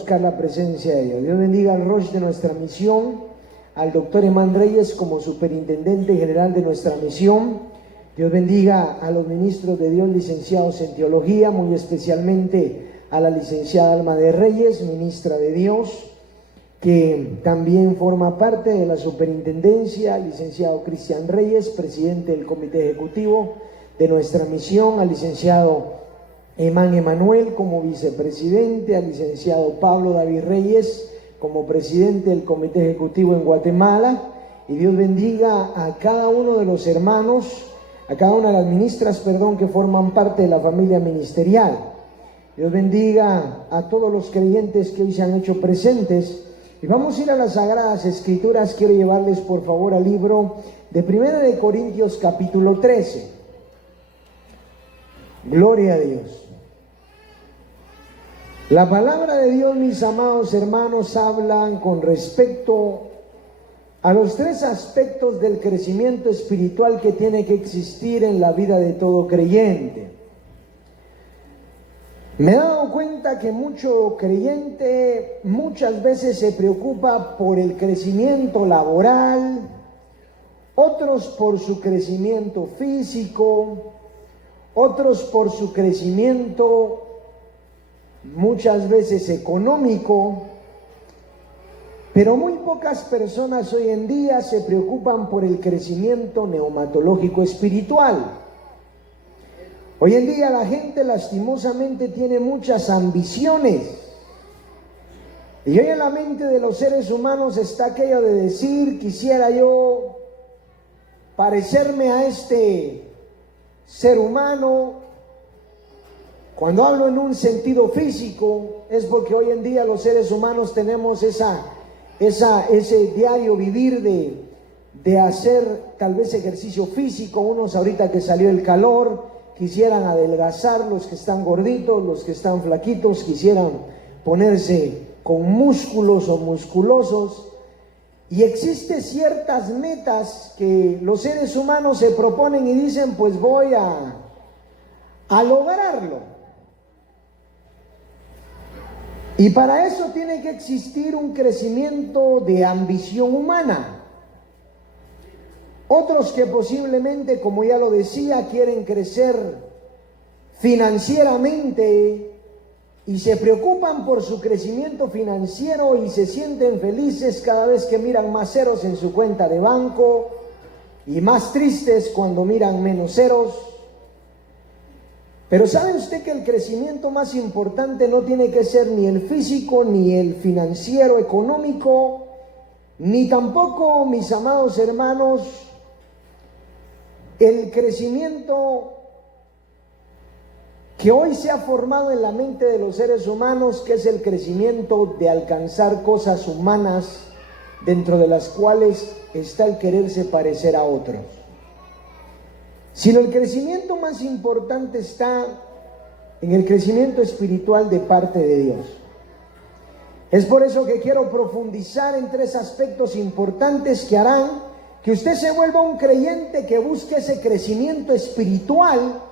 buscar la presencia de Dios. Dios bendiga al Rosh de nuestra misión, al doctor Emán Reyes como superintendente general de nuestra misión. Dios bendiga a los ministros de Dios licenciados en teología, muy especialmente a la licenciada Alma de Reyes, ministra de Dios, que también forma parte de la superintendencia, al licenciado Cristian Reyes, presidente del comité ejecutivo de nuestra misión, al licenciado Emán Emanuel como vicepresidente, al licenciado Pablo David Reyes como presidente del comité ejecutivo en Guatemala. Y Dios bendiga a cada uno de los hermanos, a cada una de las ministras, que forman parte de la familia ministerial. Dios bendiga a todos los creyentes que hoy se han hecho presentes. Y vamos a ir a las Sagradas Escrituras. Quiero llevarles por favor al libro de 1 de Corintios capítulo 13. Gloria a Dios. La palabra de Dios, mis amados hermanos, hablan con respecto a los tres aspectos del crecimiento espiritual que tiene que existir en la vida de todo creyente. Me he dado cuenta que mucho creyente muchas veces se preocupa por el crecimiento laboral, otros por su crecimiento físico, otros por su crecimiento muchas veces económico, pero muy pocas personas hoy en día se preocupan por el crecimiento neumatológico espiritual. Hoy en día la gente lastimosamente tiene muchas ambiciones. Y hoy en la mente de los seres humanos está aquello de decir: quisiera yo parecerme a este ser humano. Cuando hablo en un sentido físico, es porque hoy en día los seres humanos tenemos ese diario vivir de hacer tal vez ejercicio físico. Unos ahorita que salió el calor quisieran adelgazar, los que están gorditos, los que están flaquitos quisieran ponerse con músculos o musculosos. Y existen ciertas metas que los seres humanos se proponen y dicen: pues voy a lograrlo. Y para eso tiene que existir un crecimiento de ambición humana. Otros que posiblemente, como ya lo decía, quieren crecer financieramente y se preocupan por su crecimiento financiero y se sienten felices cada vez que miran más ceros en su cuenta de banco y más tristes cuando miran menos ceros. Pero ¿sabe usted que el crecimiento más importante no tiene que ser ni el físico, ni el financiero, económico, ni tampoco, mis amados hermanos, el crecimiento que hoy se ha formado en la mente de los seres humanos, que es el crecimiento de alcanzar cosas humanas, dentro de las cuales está el quererse parecer a otros? Sino el crecimiento más importante está en el crecimiento espiritual de parte de Dios. Es por eso que quiero profundizar en tres aspectos importantes que harán que usted se vuelva un creyente que busque ese crecimiento espiritual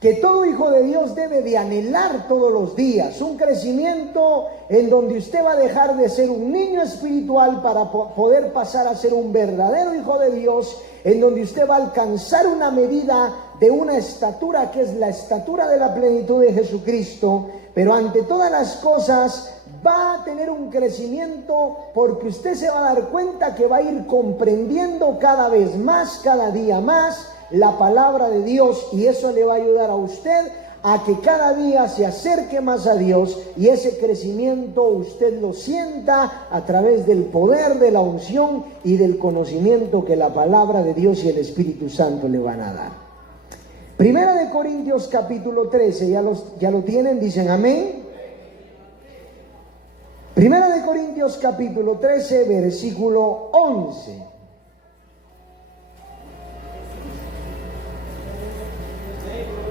que todo hijo de Dios debe de anhelar todos los días. Un crecimiento en donde usted va a dejar de ser un niño espiritual para poder pasar a ser un verdadero hijo de Dios, en donde usted va a alcanzar una medida de una estatura que es la estatura de la plenitud de Jesucristo. Pero ante todas las cosas va a tener un crecimiento porque usted se va a dar cuenta que va a ir comprendiendo cada vez más, cada día más, la palabra de Dios, y eso le va a ayudar a usted a que cada día se acerque más a Dios, y ese crecimiento usted lo sienta a través del poder de la unción y del conocimiento que la palabra de Dios y el Espíritu Santo le van a dar. 1 de Corintios capítulo 13, ya lo tienen, dicen amén. 1 de Corintios capítulo 13, versículo 11.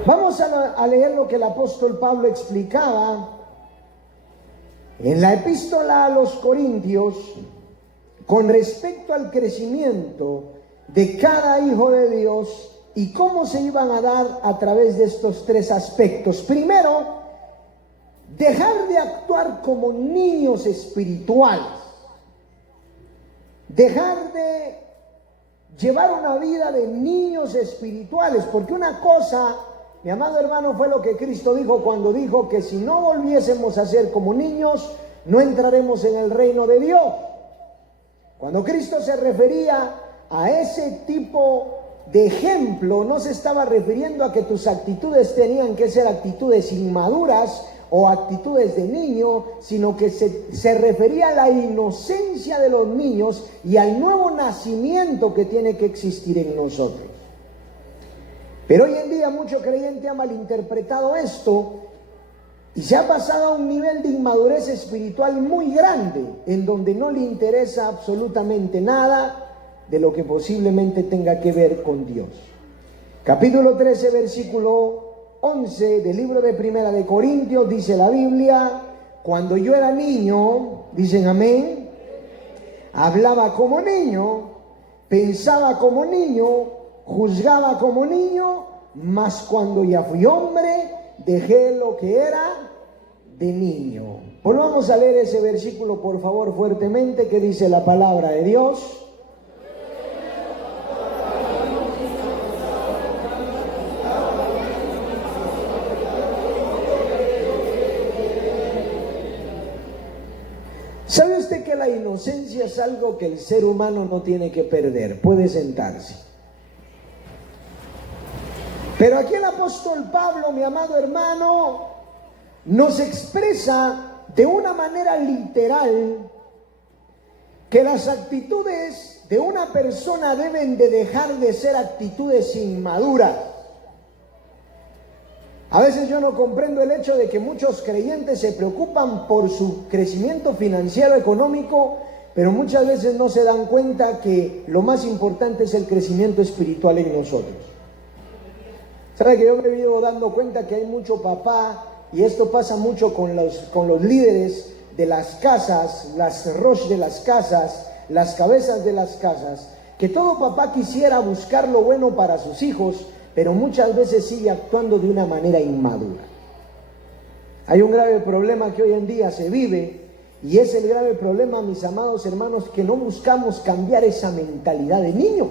Vamos a leer lo que el apóstol Pablo explicaba en la epístola a los Corintios con respecto al crecimiento de cada hijo de Dios y cómo se iban a dar a través de estos tres aspectos. Primero, dejar de actuar como niños espirituales, dejar de llevar una vida de niños espirituales, porque una cosa, mi amado hermano, fue lo que Cristo dijo cuando dijo que si no volviésemos a ser como niños, no entraremos en el reino de Dios. Cuando Cristo se refería a ese tipo de ejemplo, no se estaba refiriendo a que tus actitudes tenían que ser actitudes inmaduras o actitudes de niño, sino que se refería a la inocencia de los niños y al nuevo nacimiento que tiene que existir en nosotros. Pero hoy en día mucho creyente ha malinterpretado esto y se ha pasado a un nivel de inmadurez espiritual muy grande, en donde no le interesa absolutamente nada de lo que posiblemente tenga que ver con Dios. Capítulo 13, versículo 11 del libro de Primera de Corintios, dice la Biblia: cuando yo era niño, dicen amén, hablaba como niño, pensaba como niño, juzgaba como niño, mas cuando ya fui hombre, dejé lo que era de niño. Volvamos a leer ese versículo, por favor, fuertemente, que dice la palabra de Dios. ¿Sabe usted que la inocencia es algo que el ser humano no tiene que perder? Puede sentarse. Pero aquí el apóstol Pablo, mi amado hermano, nos expresa de una manera literal que las actitudes de una persona deben de dejar de ser actitudes inmaduras. A veces yo no comprendo el hecho de que muchos creyentes se preocupan por su crecimiento financiero, económico, pero muchas veces no se dan cuenta que lo más importante es el crecimiento espiritual en nosotros. ¿Sabe que yo me he ido dando cuenta que hay mucho papá, y esto pasa mucho con los líderes de las casas, las rosh de las casas, las cabezas de las casas, que todo papá quisiera buscar lo bueno para sus hijos, pero muchas veces sigue actuando de una manera inmadura. Hay un grave problema que hoy en día se vive, y es el grave problema, mis amados hermanos, que no buscamos cambiar esa mentalidad de niño.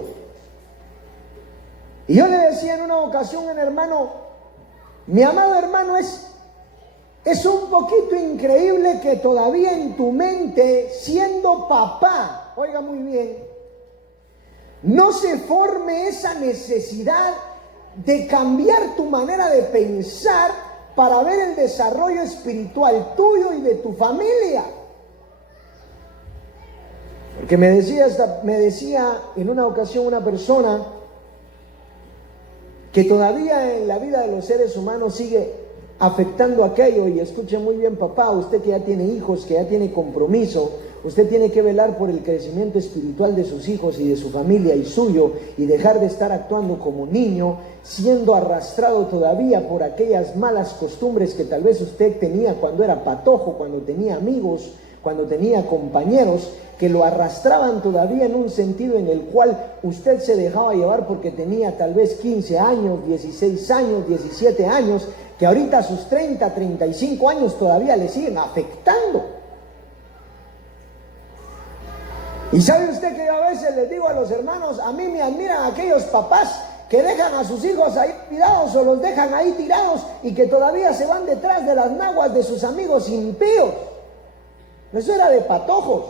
Y yo le decía en una ocasión al hermano, mi amado hermano, es un poquito increíble que todavía en tu mente, siendo papá, oiga muy bien, no se forme esa necesidad de cambiar tu manera de pensar para ver el desarrollo espiritual tuyo y de tu familia. Porque me decía en una ocasión una persona que todavía en la vida de los seres humanos sigue afectando aquello, y escuche muy bien, papá, usted que ya tiene hijos, que ya tiene compromiso, usted tiene que velar por el crecimiento espiritual de sus hijos y de su familia y suyo, y dejar de estar actuando como niño, siendo arrastrado todavía por aquellas malas costumbres que tal vez usted tenía cuando era patojo, cuando tenía amigos, cuando tenía compañeros, que lo arrastraban todavía en un sentido en el cual usted se dejaba llevar porque tenía tal vez 15 años, 16 años, 17 años, que ahorita a sus 30, 35 años todavía le siguen afectando. Y sabe usted que yo a veces les digo a los hermanos, a mí me admiran aquellos papás que dejan a sus hijos ahí tirados o los dejan ahí tirados y que todavía se van detrás de las naguas de sus amigos impíos. Eso era de patojos.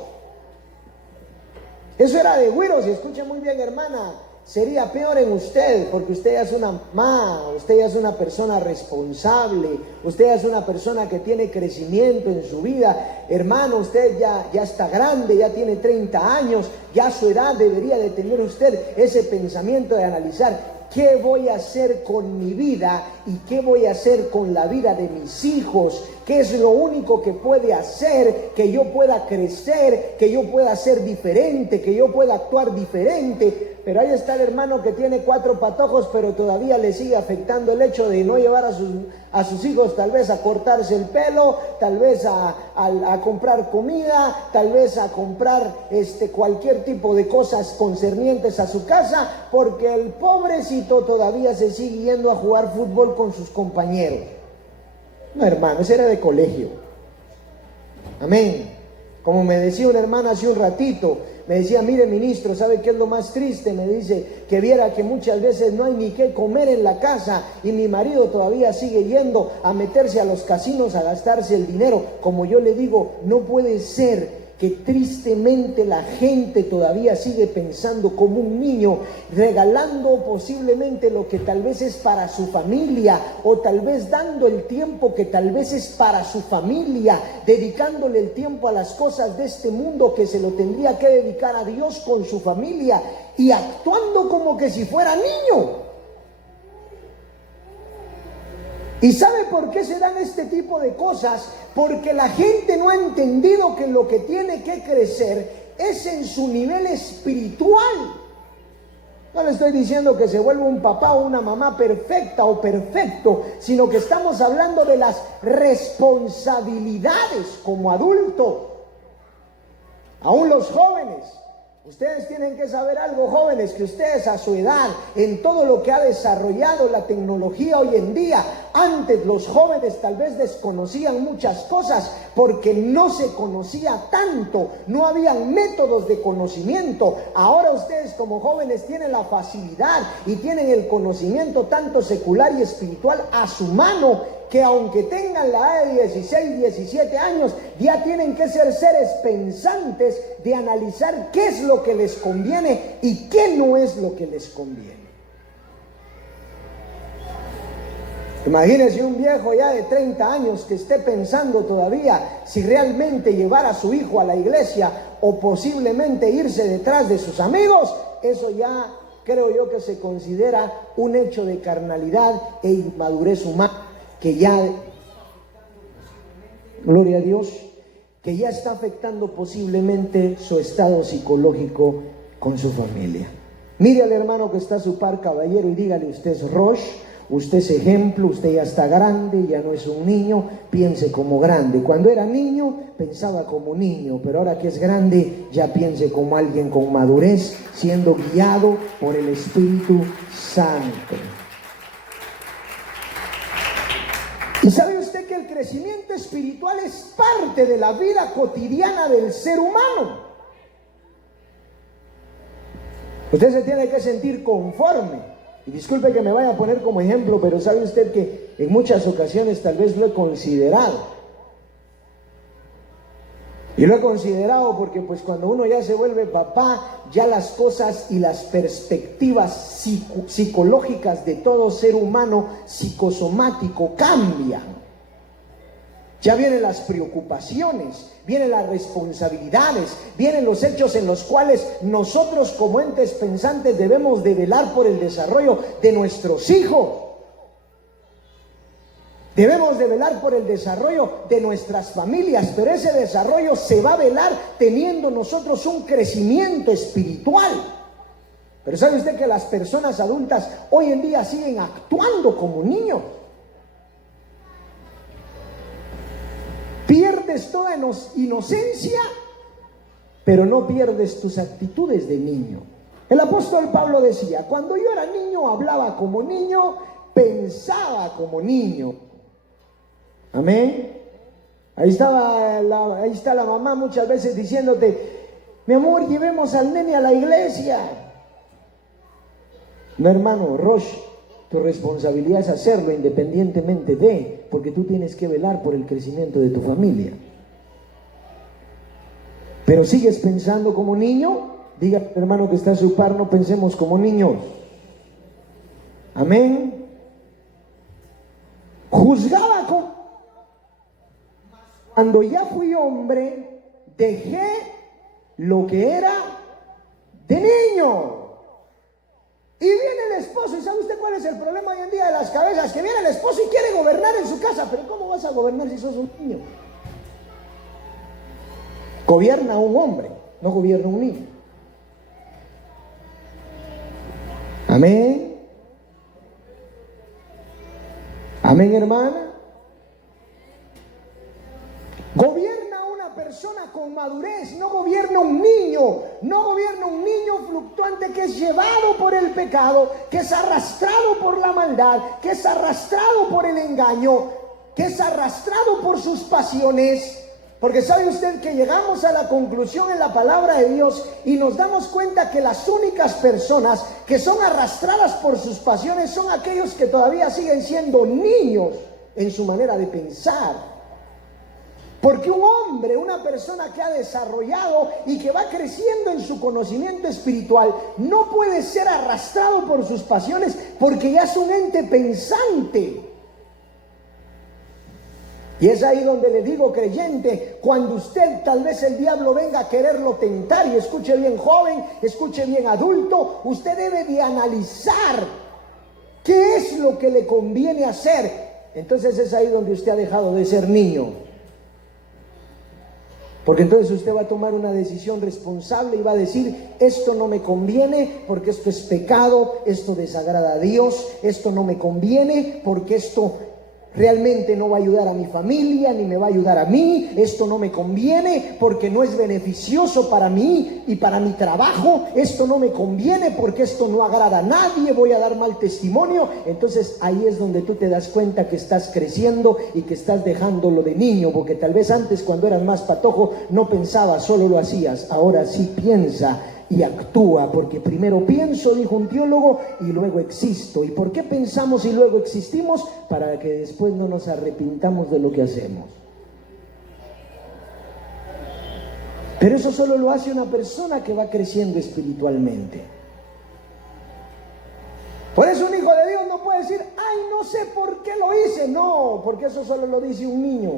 Eso era de güiros. Y escuche muy bien, hermana, sería peor en usted, porque usted ya es una mamá, usted ya es una persona responsable, usted ya es una persona que tiene crecimiento en su vida. Hermano, usted ya está grande, ya tiene 30 años, ya a su edad debería de tener usted ese pensamiento de analizar: ¿qué voy a hacer con mi vida y qué voy a hacer con la vida de mis hijos? ¿Qué es lo único que puede hacer que yo pueda crecer, que yo pueda ser diferente, que yo pueda actuar diferente? Pero ahí está el hermano que tiene 4 patojos, pero todavía le sigue afectando el hecho de no llevar a sus hijos tal vez a cortarse el pelo, tal vez a comprar comida, tal vez a comprar cualquier tipo de cosas concernientes a su casa, porque el pobrecito todavía se sigue yendo a jugar fútbol con sus compañeros. No, hermano, ese era de colegio. Amén. Como me decía una hermana hace un ratito, me decía, mire ministro, ¿sabe qué es lo más triste? Me dice, que viera que muchas veces no hay ni qué comer en la casa y mi marido todavía sigue yendo a meterse a los casinos a gastarse el dinero. Como yo le digo, no puede ser que tristemente la gente todavía sigue pensando como un niño, regalando posiblemente lo que tal vez es para su familia, o tal vez dando el tiempo que tal vez es para su familia, dedicándole el tiempo a las cosas de este mundo que se lo tendría que dedicar a Dios con su familia, y actuando como que si fuera niño. ¿Y sabe por qué se dan este tipo de cosas? Porque la gente no ha entendido que lo que tiene que crecer es en su nivel espiritual. No le estoy diciendo que se vuelva un papá o una mamá perfecta o perfecto, sino que estamos hablando de las responsabilidades como adulto. Aún los jóvenes. Ustedes tienen que saber algo, jóvenes, que ustedes a su edad, en todo lo que ha desarrollado la tecnología hoy en día, antes los jóvenes tal vez desconocían muchas cosas porque no se conocía tanto, no habían métodos de conocimiento. Ahora ustedes como jóvenes tienen la facilidad y tienen el conocimiento tanto secular y espiritual a su mano, que aunque tengan la edad de 16, 17 años, ya tienen que ser seres pensantes de analizar qué es lo que les conviene y qué no es lo que les conviene. Imagínense un viejo ya de 30 años que esté pensando todavía si realmente llevar a su hijo a la iglesia o posiblemente irse detrás de sus amigos. Eso ya creo yo que se considera un hecho de carnalidad e inmadurez humana, que ya, gloria a Dios, que ya está afectando posiblemente su estado psicológico con su familia. Mire al hermano que está a su par, caballero, y dígale, usted es Rosh, usted es ejemplo, usted ya está grande, ya no es un niño, piense como grande. Cuando era niño pensaba como niño, pero ahora que es grande ya piense como alguien con madurez, siendo guiado por el Espíritu Santo. ¿Y sabe usted que el crecimiento espiritual es parte de la vida cotidiana del ser humano? Usted se tiene que sentir conforme. Y disculpe que me vaya a poner como ejemplo, pero sabe usted que en muchas ocasiones tal vez lo he considerado. Y lo he considerado porque pues cuando uno ya se vuelve papá, ya las cosas y las perspectivas psicológicas de todo ser humano psicosomático cambian. Ya vienen las preocupaciones, vienen las responsabilidades, vienen los hechos en los cuales nosotros como entes pensantes debemos de velar por el desarrollo de nuestros hijos. Debemos de velar por el desarrollo de nuestras familias, pero ese desarrollo se va a velar teniendo nosotros un crecimiento espiritual. Pero ¿sabe usted que las personas adultas hoy en día siguen actuando como niños? Pierdes toda inocencia, pero no pierdes tus actitudes de niño. El apóstol Pablo decía, cuando yo era niño hablaba como niño, pensaba como niño. Amén. Ahí está la mamá muchas veces diciéndote, mi amor, llevemos al nene a la iglesia. No, hermano, Rosh, tu responsabilidad es hacerlo independientemente de, porque tú tienes que velar por el crecimiento de tu familia. Pero sigues pensando como niño, diga, hermano que está a su par, no pensemos como niños. Amén. Juzgaba con... Cuando ya fui hombre, dejé lo que era de niño. Y viene el esposo, ¿y sabe usted cuál es el problema hoy en día de las cabezas? Que viene el esposo y quiere gobernar en su casa. Pero ¿cómo vas a gobernar si sos un niño? Gobierna un hombre, no gobierna un niño. Amén. Amén, hermana. Gobierna una persona con madurez, no gobierna un niño, no gobierna un niño fluctuante que es llevado por el pecado, que es arrastrado por la maldad, que es arrastrado por el engaño. que es arrastrado por sus pasiones. Porque sabe usted que llegamos a la conclusión en la palabra de Dios y nos damos cuenta que las únicas personas que son arrastradas por sus pasiones son aquellos que todavía siguen siendo niños en su manera de pensar. Porque un hombre, una persona que ha desarrollado y que va creciendo en su conocimiento espiritual, no puede ser arrastrado por sus pasiones porque ya es un ente pensante. Y es ahí donde le digo, creyente, cuando usted tal vez el diablo venga a quererlo tentar, y escuche bien joven, escuche bien adulto, usted debe de analizar qué es lo que le conviene hacer. Entonces es ahí donde usted ha dejado de ser niño. Porque entonces usted va a tomar una decisión responsable y va a decir, esto no me conviene porque esto es pecado, esto desagrada a Dios, esto no me conviene porque esto realmente no va a ayudar a mi familia, ni me va a ayudar a mí, esto no me conviene porque no es beneficioso para mí y para mi trabajo, esto no me conviene porque esto no agrada a nadie, voy a dar mal testimonio. Entonces ahí es donde tú te das cuenta que estás creciendo y que estás dejándolo de niño, porque tal vez antes cuando eras más patojo no pensabas, solo lo hacías, ahora sí piensa y actúa, porque primero pienso, dijo un teólogo, y luego existo. ¿Y por qué pensamos y luego existimos? Para que después no nos arrepintamos de lo que hacemos. Pero eso solo lo hace una persona que va creciendo espiritualmente. Por eso un hijo de Dios no puede decir, ay, no sé por qué lo hice. No, porque eso solo lo dice un niño.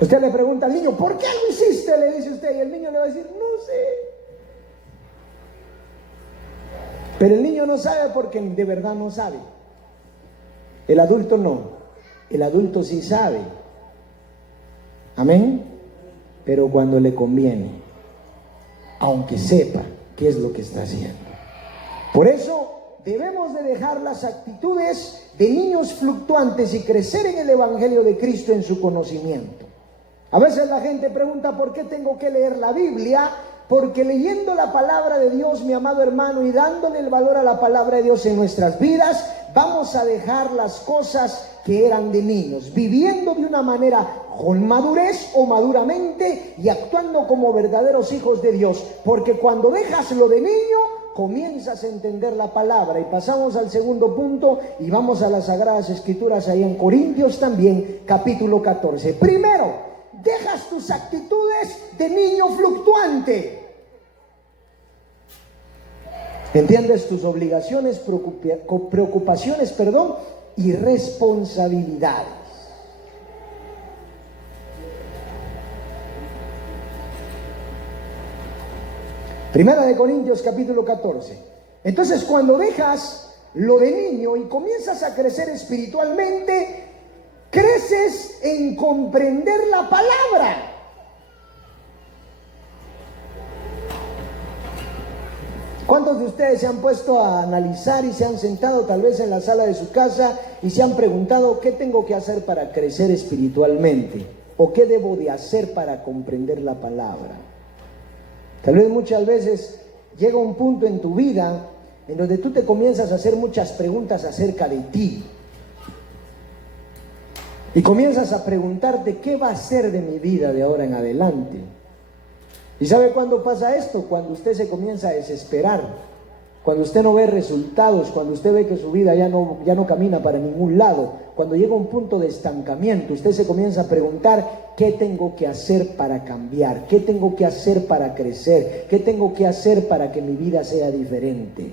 Usted le pregunta al niño, ¿por qué lo hiciste? Le dice usted, y el niño le va a decir, no sé. Pero el niño no sabe porque de verdad no sabe. El adulto no. El adulto sí sabe. Amén. Pero cuando le conviene, aunque sepa qué es lo que está haciendo. Por eso debemos de dejar las actitudes de niños fluctuantes y crecer en el Evangelio de Cristo en su conocimiento. A veces la gente pregunta, ¿por qué tengo que leer la Biblia? Porque leyendo la palabra de Dios, mi amado hermano, y dándole el valor a la palabra de Dios en nuestras vidas, vamos a dejar las cosas que eran de niños, viviendo de una manera con madurez o maduramente y actuando como verdaderos hijos de Dios. Porque cuando dejas lo de niño, comienzas a entender la palabra. Y pasamos al segundo punto y vamos a las Sagradas Escrituras ahí en Corintios también, capítulo 14. Primero, dejas tus actitudes de niño fluctuante. ¿Entiendes? Tus obligaciones, preocupaciones, y responsabilidades. Primera de Corintios capítulo 14. Entonces, cuando dejas lo de niño y comienzas a crecer espiritualmente, creces en comprender la palabra. ¿Cuántos de ustedes se han puesto a analizar y se han sentado tal vez en la sala de su casa y se han preguntado qué tengo que hacer para crecer espiritualmente? ¿O qué debo de hacer para comprender la palabra? Tal vez muchas veces llega un punto en tu vida en donde tú te comienzas a hacer muchas preguntas acerca de ti. Y comienzas a preguntarte, ¿qué va a ser de mi vida de ahora en adelante? ¿Y sabe cuándo pasa esto? Cuando usted se comienza a desesperar, cuando usted no ve resultados, cuando usted ve que su vida ya no camina para ningún lado, cuando llega un punto de estancamiento, usted se comienza a preguntar, ¿qué tengo que hacer para cambiar? ¿Qué tengo que hacer para crecer? ¿Qué tengo que hacer para que mi vida sea diferente?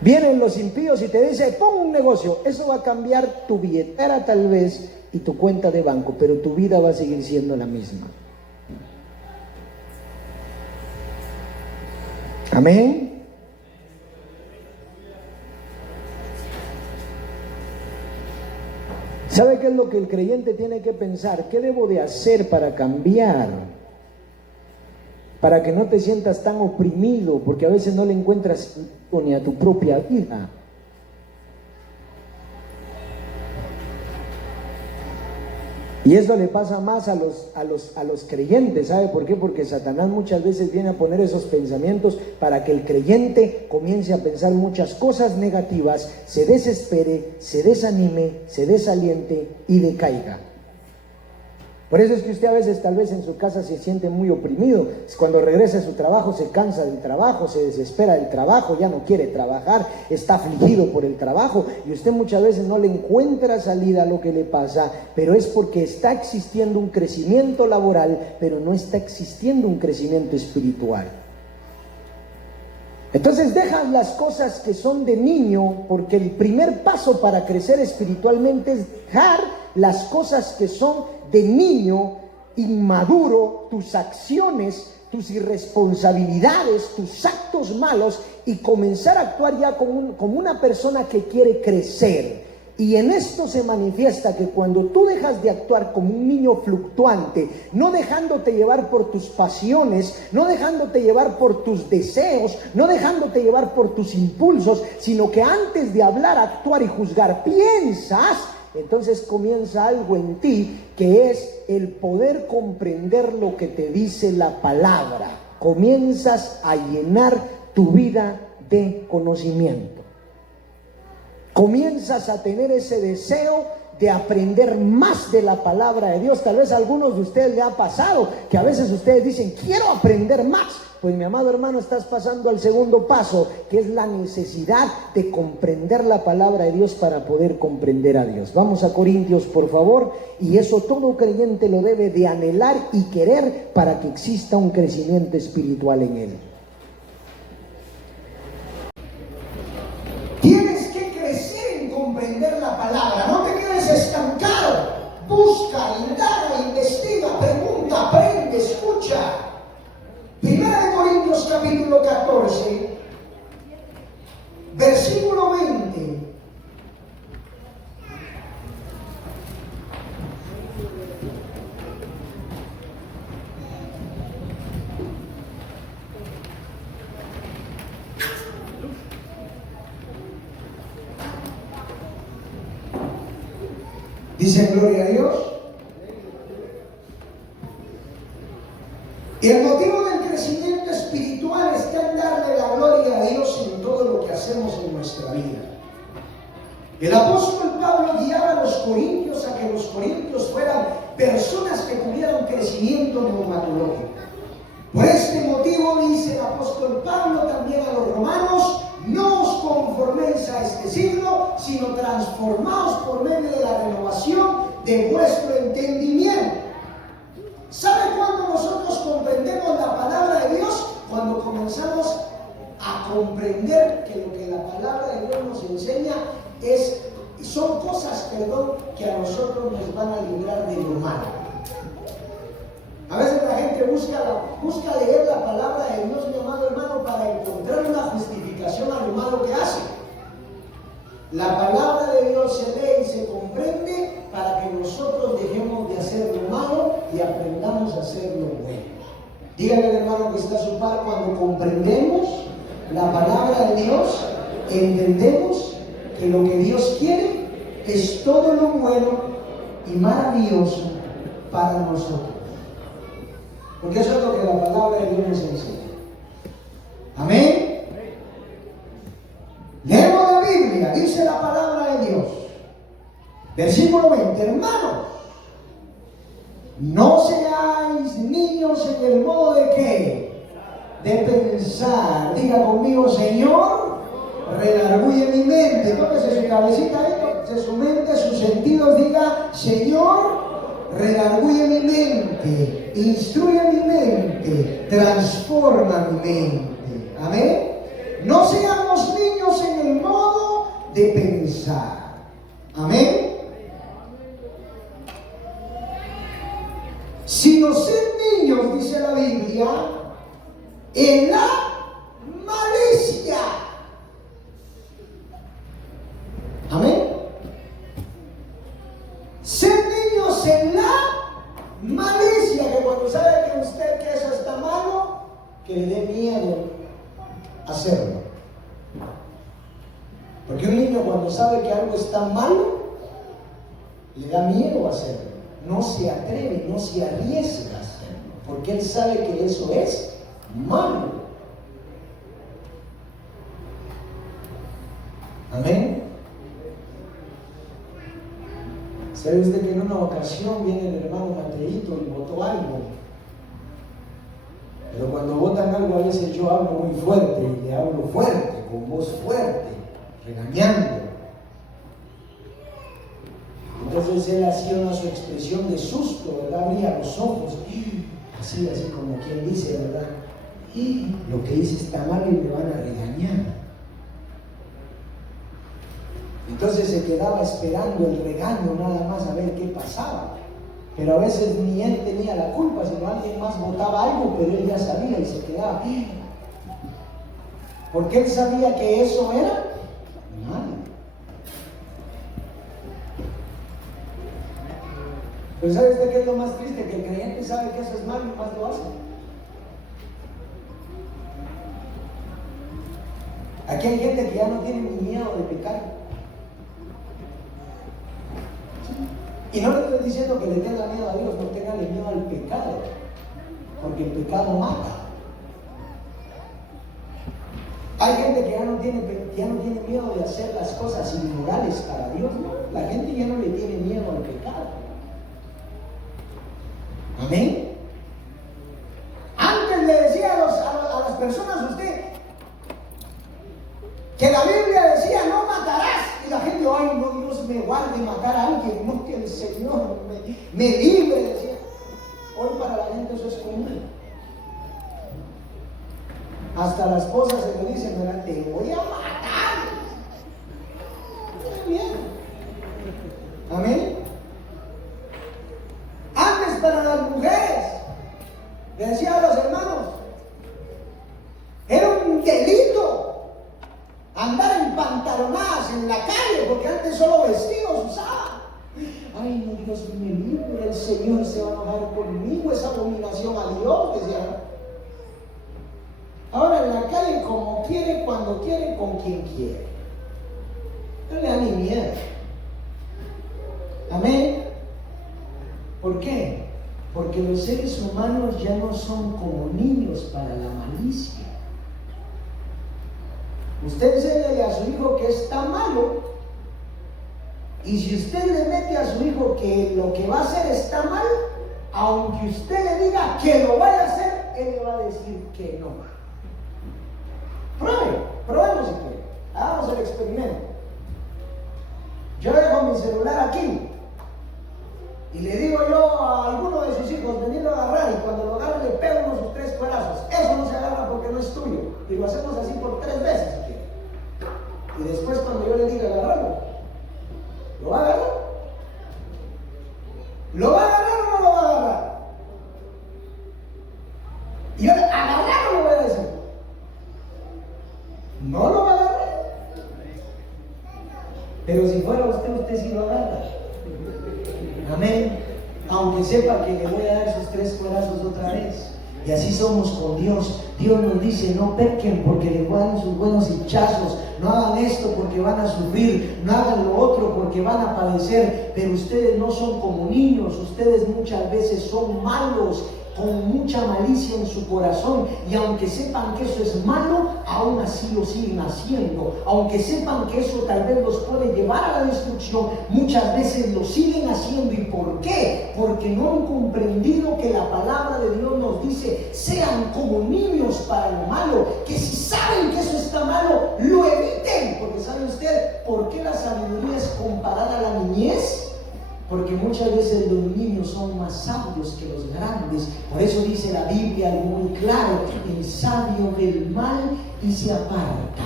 Vienen los impíos y te dicen, pon un negocio. Eso va a cambiar tu billetera tal vez y tu cuenta de banco, pero tu vida va a seguir siendo la misma. Amén. ¿Sabe qué es lo que el creyente tiene que pensar? ¿Qué debo de hacer para cambiar? Para que no te sientas tan oprimido, porque a veces no le encuentras sentido ni a tu propia vida. Y eso le pasa más a los creyentes. ¿Sabe por qué? Porque Satanás muchas veces viene a poner esos pensamientos para que el creyente comience a pensar muchas cosas negativas, se desespere, se desanime, se desaliente y decaiga. Por eso es que usted a veces tal vez en su casa se siente muy oprimido. Cuando regresa a su trabajo se cansa del trabajo, se desespera del trabajo, ya no quiere trabajar, está afligido por el trabajo y usted muchas veces no le encuentra salida a lo que le pasa, pero es porque está existiendo un crecimiento laboral, pero no está existiendo un crecimiento espiritual. Entonces dejas las cosas que son de niño, porque el primer paso para crecer espiritualmente es dejar las cosas que son de niño, inmaduro, tus acciones, tus irresponsabilidades, tus actos malos, y comenzar a actuar ya como una persona que quiere crecer. Y en esto se manifiesta que cuando tú dejas de actuar como un niño fluctuante, no dejándote llevar por tus pasiones, no dejándote llevar por tus deseos, no dejándote llevar por tus impulsos, sino que antes de hablar, actuar y juzgar, piensas, entonces comienza algo en ti que es el poder comprender lo que te dice la palabra. Comienzas a llenar tu vida de conocimiento. Comienzas a tener ese deseo de aprender más de la palabra de Dios. Tal vez a algunos de ustedes le ha pasado que a veces ustedes dicen, quiero aprender más. Pues mi amado hermano, estás pasando al segundo paso, que es la necesidad de comprender la palabra de Dios para poder comprender a Dios. Vamos a Corintios, por favor, y eso todo creyente lo debe de anhelar y querer para que exista un crecimiento espiritual en él. Tienes que crecer en comprender la palabra, no te quedes estancado. Busca, indaga, investiga, pregunta, aprende, escucha. Primera de Corintios capítulo 14, versículo 20. Dice, gloria a Dios. Y el motivo del crecimiento espiritual está en darle la gloria a Dios en todo lo que hacemos en nuestra vida. El apóstol Pablo guiaba a los corintios a que los corintios fueran personas que tuvieran crecimiento neumatológico. Por este motivo dice el apóstol Pablo también a los romanos, no os conforméis a este siglo, sino transformaos por medio de la renovación de vuestro entendimiento. ¿Sabe cuándo nosotros comprendemos la palabra de Dios? Cuando comenzamos a comprender que lo que la palabra de Dios nos enseña son cosas, que a nosotros nos van a librar de lo malo. A veces la gente busca leer la palabra de Dios, mi amado hermano, para encontrar una justificación a lo malo que hace. La palabra de Dios se lee y se comprende para que nosotros dejemos de hacer lo malo y aprendamos a hacer lo bueno. Dígale al hermano que está a su par, cuando comprendemos la palabra de Dios, entendemos que lo que Dios quiere es todo lo bueno y maravilloso para nosotros. Porque eso es lo que la palabra de Dios nos enseña. Amén. Leemos la Biblia, dice la palabra de Dios. Versículo 20, hermanos, no seáis niños en el modo de ¿qué? De pensar. Diga conmigo, Señor, redarguye mi mente. Tóquese su cabecita ahí, tóquese su mente, sus sentidos. Diga, Señor, redarguye mi mente, instruye mi mente, transforma mi mente. Amén. No seamos niños en el modo de pensar. Amén. Sino ser niños, dice la Biblia, en la malicia. Amén. Ser niños en la malicia, que cuando sabe que usted que eso está malo, que le dé miedo hacerlo. Porque un niño cuando sabe que algo está malo, le da miedo hacerlo. no se atreve, no se arriesga a hacerlo, porque él sabe que eso es malo. Amén. ¿Sabe usted que en una ocasión viene el hermano Mateito y votó algo? Pero cuando votan algo a veces yo hablo muy fuerte y le hablo fuerte, con voz fuerte, regañando. Entonces él hacía su expresión de susto, ¿verdad? Abría los ojos, así como quien dice, ¿verdad? Y lo que hice está mal y me van a regañar. Entonces se quedaba esperando el regaño nada más a ver qué pasaba. Pero a veces ni él tenía la culpa, sino alguien más votaba algo, pero él ya sabía y se quedaba. Porque él sabía que eso era malo. Pero ¿sabe usted qué es lo más triste? Que el creyente sabe que eso es malo y más lo hace. Aquí hay gente que ya no tiene ni miedo de pecar. Y no le estoy diciendo que le tenga miedo a Dios, no tenga miedo al pecado, porque el pecado mata. Hay gente que ya no tiene miedo de hacer las cosas inmorales para Dios, ¿no? La gente ya no le tiene miedo al pecado. Amén. Antes le decía a las personas usted que la Biblia decía no matarás, y la gente, ay no, Dios me guarde matar a alguien, no, que el Señor me libre, decía. Hoy para la gente eso es común. Hasta la esposa se lo dice, ¿verdad? Te voy a matar. Muy bien. Amén. Antes para las mujeres, le decía a los hermanos, era un delito andar en pantalonadas en la calle, porque antes solo vestidos usaban. Ay, no, Dios me libre, el Señor se va a enojar conmigo, esa abominación a Dios, decía. Ahora en la calle como quiere, cuando quiere, con quien quiere. No le da ni miedo. Amén. ¿Por qué? Porque los seres humanos ya no son como niños para la malicia. Usted enseña a su hijo que está malo, y si usted le mete a su hijo que lo que va a hacer está mal, aunque usted le diga que lo vaya a hacer, él le va a decir que no. Probemos si quiere, hagamos el experimento. Yo dejo mi celular aquí y le digo yo a alguno de sus hijos, venirlo a agarrar, y cuando lo agarre le pego unos 3 cuerazos. Eso no se agarra porque no es tuyo, y lo hacemos así por 3 veces si quiere. Y después cuando yo le diga agarrarlo, ¿lo va a agarrar? ¿Lo va a agarrar o no lo va a agarrar? Y yo agarrar o lo voy a decir. No lo va a agarrar. Pero si fuera usted sí lo agarra. Amén. Aunque sepa que le voy a dar esos 3 cuerazos otra vez. Y así somos con Dios. Dios nos dice, no pequen porque les dan sus buenos hinchazos. No hagan esto porque van a sufrir. No hagan lo otro porque van a padecer. Pero ustedes no son como niños. Ustedes muchas veces son malos, con mucha malicia en su corazón, y aunque sepan que eso es malo, aún así lo siguen haciendo. Aunque sepan que eso tal vez los puede llevar a la destrucción, muchas veces lo siguen haciendo. ¿Y por qué? Porque no han comprendido que la palabra de Dios nos dice, sean como niños para lo malo, que si saben que eso está malo, lo eviten. Porque ¿sabe usted por qué la sabiduría es comparada a la niñez? Porque muchas veces los niños son más sabios que los grandes. Por eso dice la Biblia algo muy claro: el sabio ve el mal y se aparta.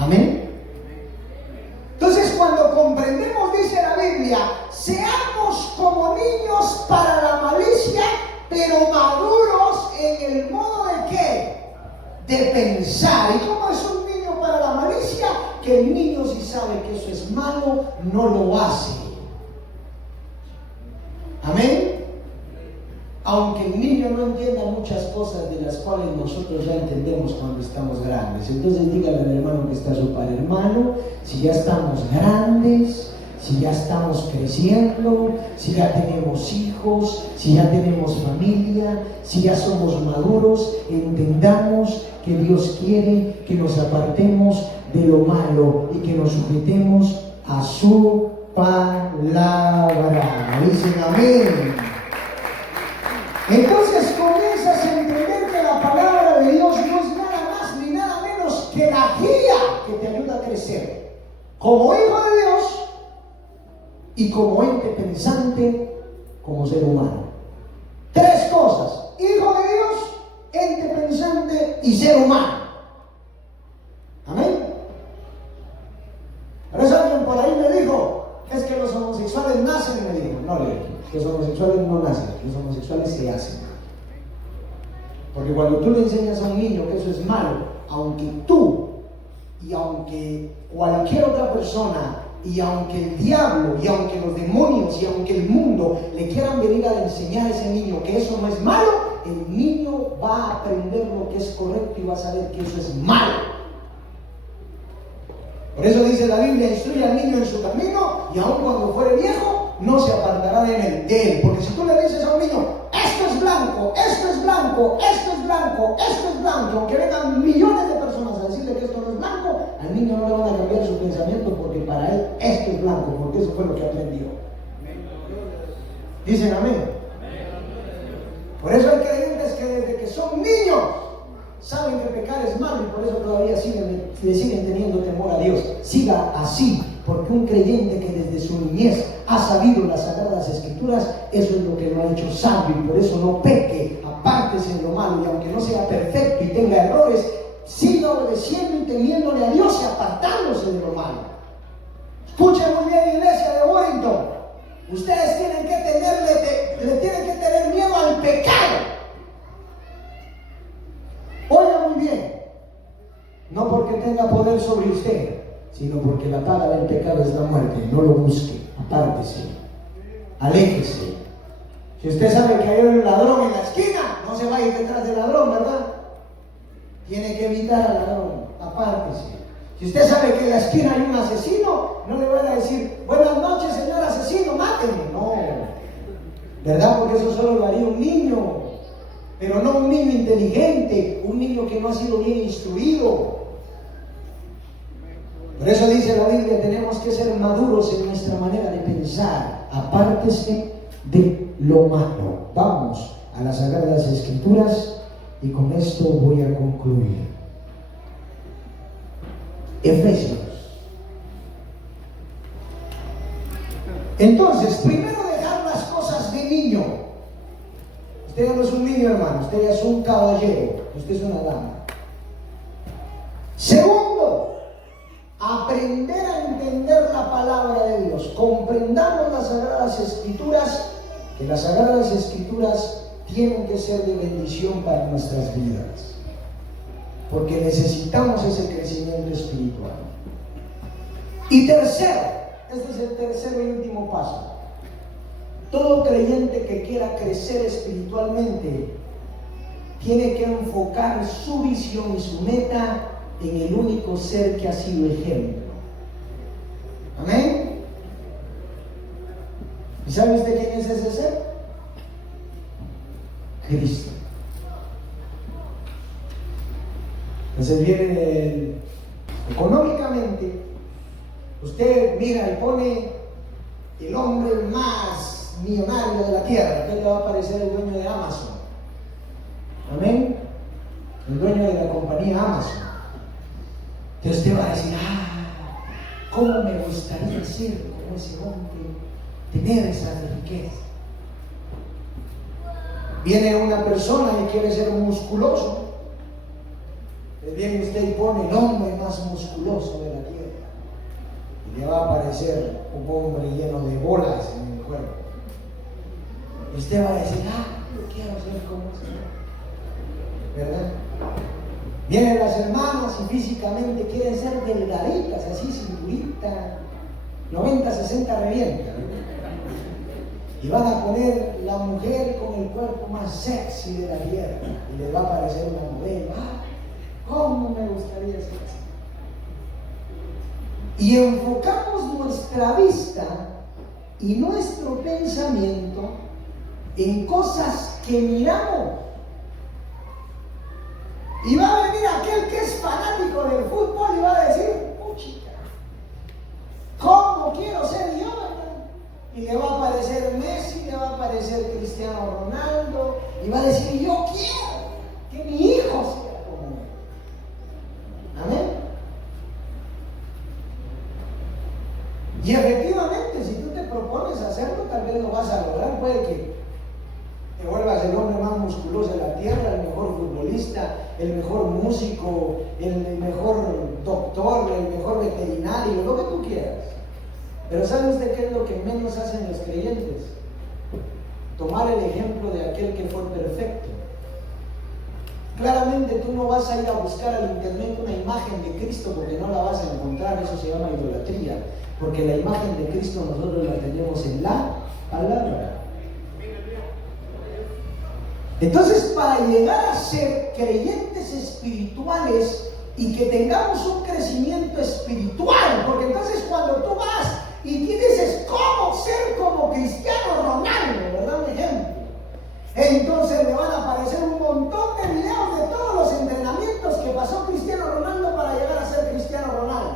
Amén. Entonces, cuando comprendemos, dice la Biblia, seamos como niños para la malicia, pero maduros en el modo de ¿qué? De pensar. ¿Y cómo es un niño para la malicia? Que el niño, si sabe que eso es malo, no lo hace. Amén. Aunque el niño no entienda muchas cosas de las cuales nosotros ya entendemos cuando estamos grandes. Entonces dígale al hermano que está a su par: hermano, si ya estamos grandes, si ya estamos creciendo, si ya tenemos hijos, si ya tenemos familia, si ya somos maduros, entendamos que Dios quiere que nos apartemos de lo malo y que nos sujetemos a su palabra. Dicen amén. Entonces comienzas a entender que la palabra de Dios no es nada más ni nada menos que la guía que te ayuda a crecer como hijo de Dios y como ente pensante, como ser humano. Tres cosas: hijo de Dios, ente pensante y ser humano. Amén. Por eso alguien por ahí me dijo: es que los homosexuales nacen. Y me dijo: no, le dije, los homosexuales no nacen, los homosexuales se hacen. Porque cuando tú le enseñas a un niño que eso es malo, aunque tú y aunque cualquier otra persona, y aunque el diablo, y aunque los demonios, y aunque el mundo le quieran venir a enseñar a ese niño que eso no es malo, el niño va a aprender lo que es correcto y va a saber que eso es malo. Por eso dice la Biblia: instruye al niño en su camino, y aun cuando fuere viejo, no se apartará de él. Porque si tú le dices a un niño: esto es blanco, esto es blanco, esto es blanco, esto es blanco, aunque vengan millones de personas a decirle que esto no es blanco, al niño no le van a cambiar su pensamiento, porque para él esto es blanco, porque eso fue lo que aprendió. Dicen amén. Por eso hay creyentes que desde que son niños saben que pecar es malo, y por eso todavía le siguen teniendo temor a Dios. Siga así, porque un creyente que desde su niñez ha sabido las Sagradas Escrituras, eso es lo que lo ha hecho sabio, y por eso no peque. Apártese de lo malo, y aunque no sea perfecto y tenga errores, siga obedeciendo y temiéndole a Dios y apartándose de lo malo. Escuchen muy bien, iglesia de Warrington: ustedes tienen que le tienen que tener miedo al pecado. Oiga muy bien, no porque tenga poder sobre usted, sino porque la paga del pecado es la muerte. No lo busque, apártese, aléjese. Si usted sabe que hay un ladrón en la esquina, no se va a ir detrás del ladrón, ¿verdad? Tiene que evitar al ladrón, apártese. Si usted sabe que en la esquina hay un asesino, no le van a decir: buenas noches, señor asesino, máteme. No, ¿verdad? Porque eso solo lo haría un niño. Pero no un niño inteligente, un niño que no ha sido bien instruido. Por eso dice la Biblia: tenemos que ser maduros en nuestra manera de pensar. Apártese de lo malo. Vamos a las Sagradas Escrituras y con esto voy a concluir. Efesios. Entonces, primero, dejar las cosas de niño. Usted ya no es un niño, hermano, usted ya es un caballero, usted es una dama. Segundo, aprender a entender la palabra de Dios. Comprendamos las Sagradas Escrituras, que las Sagradas Escrituras tienen que ser de bendición para nuestras vidas, porque necesitamos ese crecimiento espiritual. Y tercero, este es el tercero y último paso: todo creyente que quiera crecer espiritualmente tiene que enfocar su visión y su meta en el único ser que ha sido ejemplo. Amén. ¿Y sabe usted quién es ese ser? Cristo. Entonces viene económicamente, usted mira y pone el hombre más millonario de la tierra. ¿Qué le va a parecer el dueño de Amazon? Amén. El dueño de la compañía Amazon. Entonces usted va a decir: ¿cómo me gustaría ser como ese hombre? Tener esa riqueza. Viene una persona y quiere ser musculoso. Viene usted y pone el hombre más musculoso de la tierra, y le va a aparecer un hombre lleno de bolas en el cuerpo. Y usted va a decir: yo quiero ser como ese hombre, ¿verdad? Vienen las hermanas y físicamente quieren ser delgaditas, así, cinturita, 90, 60 revienta, ¿no? Y van a poner la mujer con el cuerpo más sexy de la tierra, y les va a aparecer una modelo. ¿Cómo me gustaría ser así? y enfocamos nuestra vista y nuestro pensamiento en cosas que miramos. Y va a venir aquel que es fanático del fútbol y va a decir, puchica, ¿cómo quiero ser yo, hermano? Y le va a aparecer Messi, le va a aparecer Cristiano Ronaldo, y va a decir, yo quiero que mi hijo sea como él. Amén. Y efectivamente, si tú te propones hacerlo, tal vez lo vas a lograr. Puede que te vuelvas el hombre más musculoso de la tierra, el mejor futbolista, el mejor músico, el mejor doctor, el mejor veterinario, lo que tú quieras. Pero ¿sabe usted qué es lo que menos hacen los creyentes? Tomar el ejemplo de aquel que fue perfecto. Claramente tú no vas a ir a buscar al internet una imagen de Cristo porque no la vas a encontrar, eso se llama idolatría, porque la imagen de Cristo nosotros la tenemos en la palabra. Entonces, para llegar a ser creyentes espirituales y que tengamos un crecimiento espiritual, porque entonces cuando tú vas y dices cómo ser como Cristiano Ronaldo, ¿verdad? Un ejemplo. Entonces le van a aparecer un montón de videos de todos los entrenamientos que pasó Cristiano Ronaldo para llegar a ser Cristiano Ronaldo.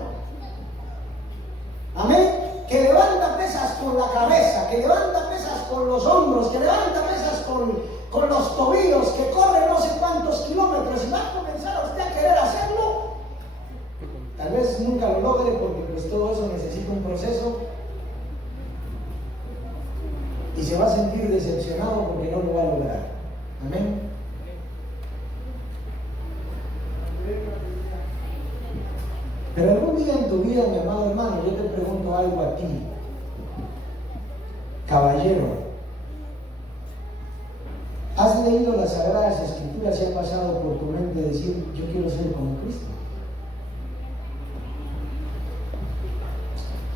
Amén. Que levanta pesas con la cabeza, que levanta pesas con los hombros, que levanta pesas con los tobillos, que corre no sé cuántos kilómetros, y va a comenzar usted a querer hacerlo. Tal vez nunca lo logre porque pues todo eso necesita un proceso. Y se va a sentir decepcionado porque no lo va a lograr. Amén. Pero algún día en tu vida, mi amado hermano, yo te pregunto algo a ti, caballero, ¿has leído las Sagradas Escrituras y ha pasado por tu mente decir, yo quiero ser como Cristo?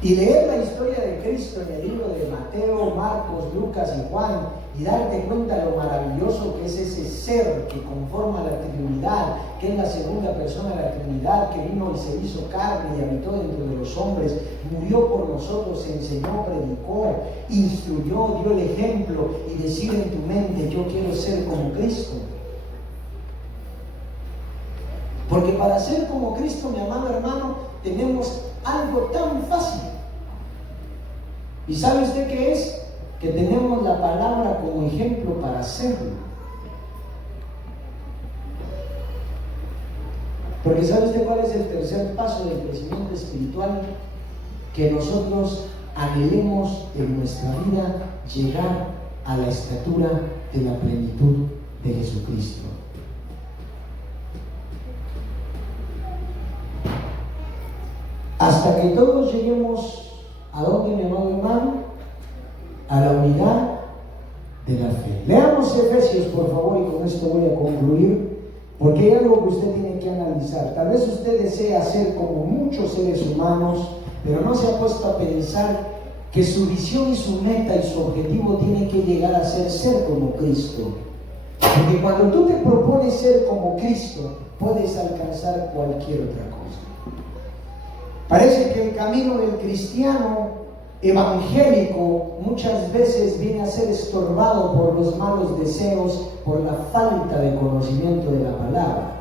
Y leer la historia de Cristo en el libro de Mateo, Marcos, Lucas y Juan, y darte cuenta de lo maravilloso que es ese ser que conforma la Trinidad, que es la segunda persona de la Trinidad, que vino y se hizo carne y habitó dentro de los hombres, murió por nosotros, enseñó, predicó, instruyó, dio el ejemplo, y decir en tu mente, yo quiero ser como Cristo. Porque para ser como Cristo, mi amado hermano, tenemos algo tan fácil. ¿Y sabe usted qué es? Que tenemos la palabra como ejemplo para hacerlo. Porque ¿sabe usted cuál es el tercer paso del crecimiento espiritual? Que nosotros anhelemos en nuestra vida llegar a la estatura de la plenitud de Jesucristo. Hasta que todos lleguemos ¿a dónde, mi amado hermano? A la unidad de la fe. Leamos Efesios, por favor, y con esto voy a concluir, porque hay algo que usted tiene que analizar. Tal vez usted desea ser como muchos seres humanos, pero no se ha puesto a pensar que su visión y su meta y su objetivo tiene que llegar a ser como Cristo. Porque cuando tú te propones ser como Cristo, puedes alcanzar cualquier otra cosa. Parece que el camino del cristiano evangélico muchas veces viene a ser estorbado por los malos deseos, por la falta de conocimiento de la palabra.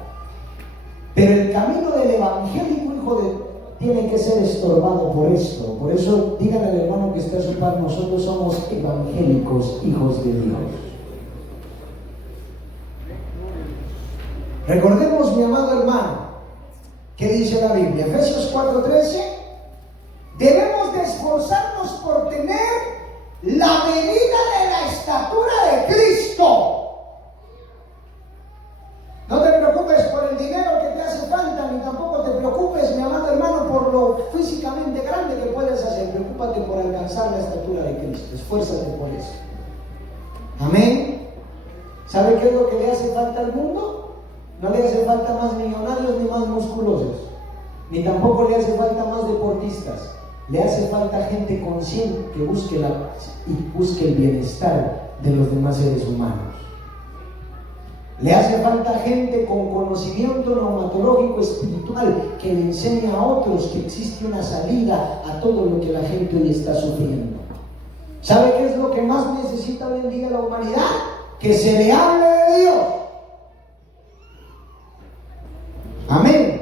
Pero el camino del evangélico, tiene que ser estorbado por esto. Por eso, díganle al hermano que está a su par, nosotros somos evangélicos, hijos de Dios. Recordemos, mi amado hermano, ¿qué dice la Biblia? Efesios 4:13. Debemos de esforzarnos por tener la medida de la estatura de Cristo. No te preocupes por el dinero que te hace falta, ni tampoco te preocupes, mi amado hermano, por lo físicamente grande que puedes hacer. Preocúpate por alcanzar la estatura de Cristo. Esfuérzate por eso. Amén. ¿Sabe qué es lo que le hace falta al mundo? No le hace falta más millonarios ni más musculosos, ni tampoco le hace falta más deportistas. Le hace falta gente consciente que busque el bienestar de los demás seres humanos. Le hace falta gente con conocimiento neumatológico espiritual que le enseñe a otros que existe una salida a todo lo que la gente hoy está sufriendo. ¿Sabe qué es lo que más necesita hoy en día la humanidad? Que se le hable de Dios. Amén.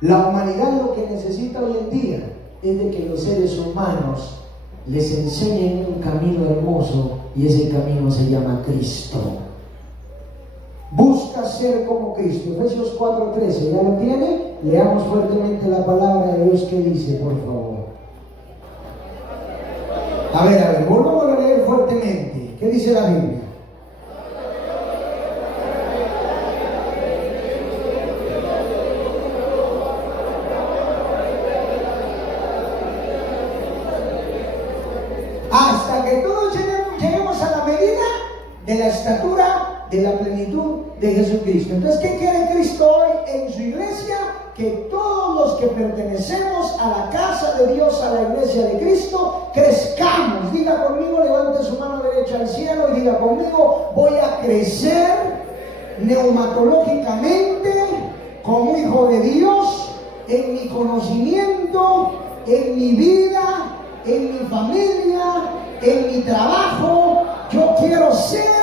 La humanidad lo que necesita hoy en día es de que los seres humanos les enseñen un camino hermoso, y ese camino se llama Cristo. Busca ser como Cristo. Efesios 4:13, ¿ya lo tiene? Leamos fuertemente la palabra de Dios que dice, por favor. A ver, volvamos a leer fuertemente. ¿Qué dice la Biblia? Hasta que todos lleguemos a la medida de la estatura de la plenitud de Jesucristo. Entonces, ¿qué quiere Cristo hoy en su iglesia? Que todos los que pertenecemos a la casa de Dios, a la iglesia de Cristo, crezcamos. Diga conmigo, levante su mano derecha al cielo y diga conmigo: voy a crecer neumatológicamente como hijo de Dios, en mi conocimiento, en mi vida, en mi familia, en mi trabajo. Yo quiero ser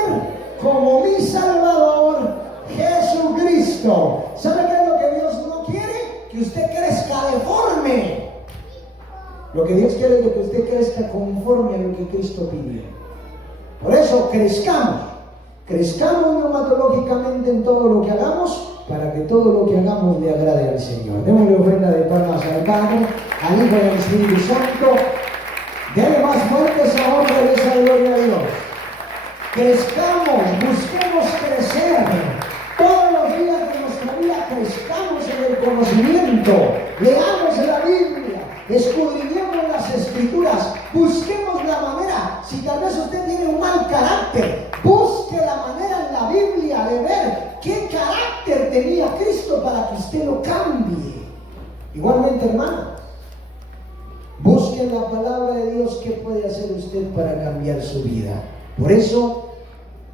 como mi Salvador Jesucristo. ¿Sabe qué es lo que Dios no quiere? Que usted crezca deforme. Lo que Dios quiere es que usted crezca conforme a lo que Cristo pidió. Por eso crezcamos neumatológicamente en todo lo que hagamos, para que todo lo que hagamos le agrade al Señor. Démosle ofrenda de palmas al Padre, al Hijo y al Espíritu Santo. Dele más fuerte esa honra y esa gloria a Dios. Crezcamos, busquemos crecer. Todos los días de nuestra vida crezcamos en el conocimiento. Leamos la Biblia, escudriñemos las Escrituras, busquemos la manera. Si tal vez usted tiene un mal carácter, busque la manera en la Biblia de ver qué carácter tenía Cristo para que usted lo cambie. Igualmente, hermanos, busquen la palabra de Dios. ¿Qué puede hacer usted para cambiar su vida? Por eso,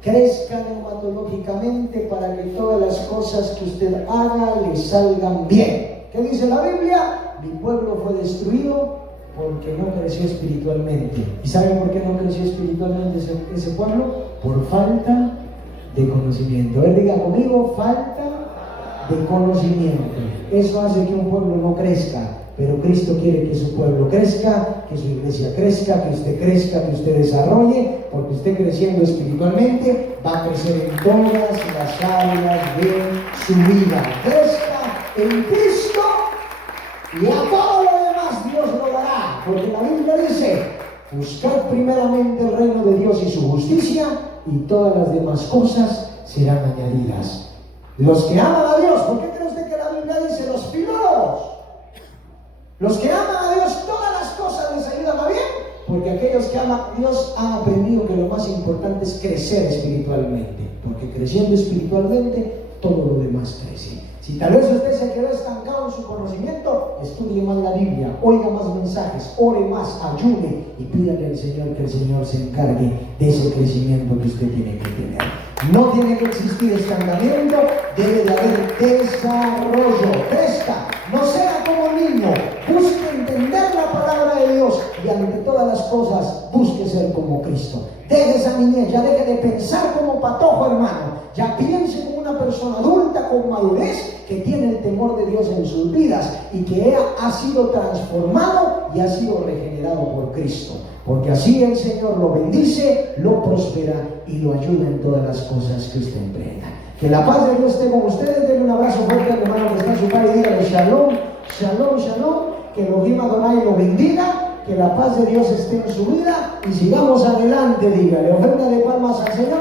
crezca neumatológicamente para que todas las cosas que usted haga le salgan bien. ¿Qué dice la Biblia? Mi pueblo fue destruido porque no creció espiritualmente. ¿Y saben por qué no creció espiritualmente ese pueblo? Por falta de conocimiento. Él diga conmigo: falta de conocimiento. Eso hace que un pueblo no crezca. Pero Cristo quiere que su pueblo crezca, que su iglesia crezca, que usted desarrolle, porque usted creciendo espiritualmente va a crecer en todas las áreas de su vida. Crezca en Cristo y a todo lo demás Dios lo dará, porque la Biblia dice: buscad primeramente el reino de Dios y su justicia, y todas las demás cosas serán añadidas. Los que aman a Dios, ¿por qué cree usted que la Biblia dice los filólogos? Los que aman a Dios, todas las cosas les ayudan a bien, porque aquellos que aman a Dios han aprendido que lo más importante es crecer espiritualmente, porque creciendo espiritualmente todo lo demás crece. Si tal vez usted se quedó estancado en su conocimiento, estudie más la Biblia, oiga más mensajes, ore más, ayune y pídale al Señor que el Señor se encargue de ese crecimiento que usted tiene que tener. No tiene que existir estancamiento, debe de haber desarrollo. Crezca, no sea como niño, busque entender la palabra de Dios y ante todas las cosas busque ser como Cristo. Deje esa niñez, ya deje de pensar como patojo, hermano. Ya piense como una persona adulta con madurez que tiene el temor de Dios en sus vidas y que ha sido transformado y ha sido regenerado por Cristo. Porque así el Señor lo bendice, lo prospera y lo ayuda en todas las cosas que usted emprenda. Que la paz de Dios esté con ustedes. Denle un abrazo fuerte al hermano que está en su padre y dígale shalom, shalom, shalom. Que Elohim Adonai lo bendiga. Que la paz de Dios esté en su vida y sigamos adelante. Dígale ofrenda de palmas al Señor.